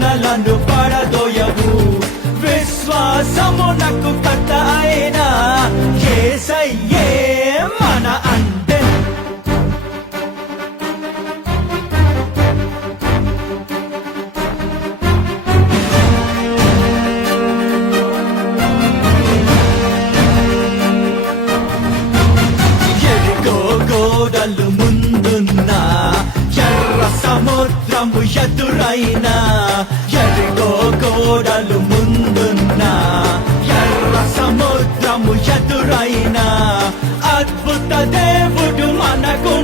శోధనలను పడదోయవు. విశ్వాసమునకు కర్త అయిన యేసయ్యే మన అంటే. ఎరుగో గోడలు ముందున్నా, ఎర్ర సముద్రము ఎదురైనా. ఎరుగో గోడలు ముందున్నా, ఎర్ర సముద్రము ఎదురైనా. అద్భుత దేవుడు మనకు